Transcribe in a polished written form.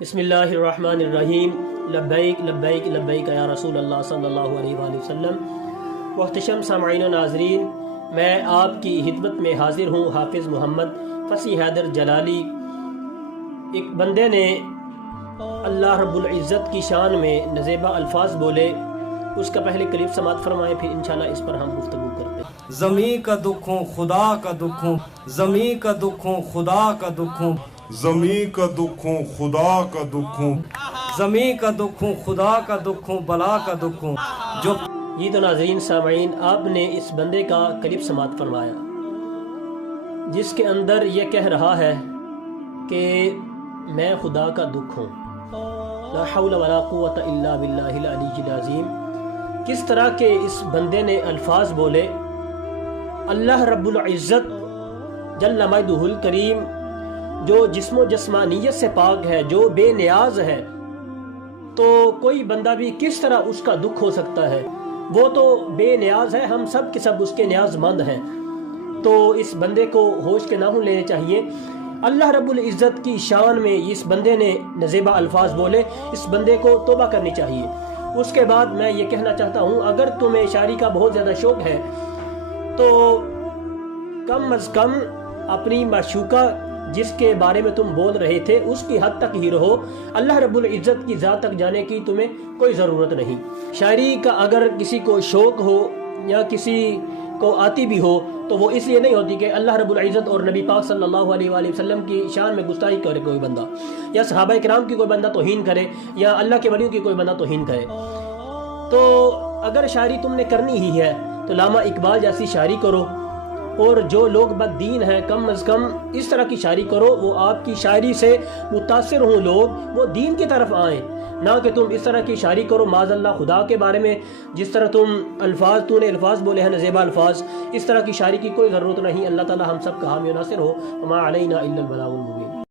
بسم اللہ الرحمن الرحیم لبیک لبیک لبیک یا رسول اللہ صلی اللہ علیہ وآلہ وسلم۔ محتشم سامعین و ناظرین، میں آپ کی خدمت میں حاضر ہوں حافظ محمد فصیح حیدر جلالی۔ ایک بندے نے اللہ رب العزت کی شان میں نزیبہ الفاظ بولے، اس کا پہلے کلپ سماعت فرمائیں، پھر انشاءاللہ اس پر ہم گفتگو کرتے ہیں۔ زمین کا دکھ ہوں خدا کا دکھ ہوں، زمین کا دکھ ہوں خدا کا دکھ ہوں، زمین کا دکھ ہوں خدا کا دکھ ہوں، زمین کا دکھ ہوں خدا کا دکھ ہوں، بلا کا دکھ ہوں جو جی تو ناظرین سامعین، آپ نے اس بندے کا کلپ سماعت فرمایا جس کے اندر یہ کہہ رہا ہے کہ میں خدا کا دکھ ہوں، لا حول ولا قوت الا باللہ العلی العظیم۔ کس طرح کے اس بندے نے الفاظ بولے، اللہ رب العزت جل مجدہ الکریم جو جسم و جسمانیت سے پاک ہے، جو بے نیاز ہے، تو کوئی بندہ بھی کس طرح اس کا دکھ ہو سکتا ہے؟ وہ تو بے نیاز ہے، ہم سب کے سب اس کے نیاز مند ہیں۔ تو اس بندے کو ہوش کے ناخن لینے چاہیے۔ اللہ رب العزت کی شان میں اس بندے نے نزیبہ الفاظ بولے، اس بندے کو توبہ کرنی چاہیے۔ اس کے بعد میں یہ کہنا چاہتا ہوں، اگر تمہیں شاعری کا بہت زیادہ شوق ہے تو کم از کم اپنی معشوقہ جس کے بارے میں تم بول رہے تھے اس کی حد تک ہی رہو، اللہ رب العزت کی ذات تک جانے کی تمہیں کوئی ضرورت نہیں۔ شاعری کا اگر کسی کو شوق ہو یا کسی کو آتی بھی ہو تو وہ اس لیے نہیں ہوتی کہ اللہ رب العزت اور نبی پاک صلی اللہ علیہ وآلہ وسلم کی شان میں گستاخی کرے کوئی بندہ، یا صحابہ کرام کی کوئی بندہ توہین کرے، یا اللہ کے ولیوں کی کوئی بندہ توہین کرے۔ تو اگر شاعری تم نے کرنی ہی ہے تو علامہ اقبال جیسی شاعری کرو، اور جو لوگ بد دین ہیں کم از کم اس طرح کی شاعری کرو، وہ آپ کی شاعری سے متاثر ہوں، لوگ وہ دین کی طرف آئیں، نہ کہ تم اس طرح کی شاعری کرو معاذ اللہ خدا کے بارے میں جس طرح تو نے الفاظ بولے ہیں نزیبہ الفاظ، اس طرح کی شاعری کی کوئی ضرورت نہیں۔ اللہ تعالی ہم سب کا حامی و ناصر ہو۔ وما علینا الا البلاغ المبین۔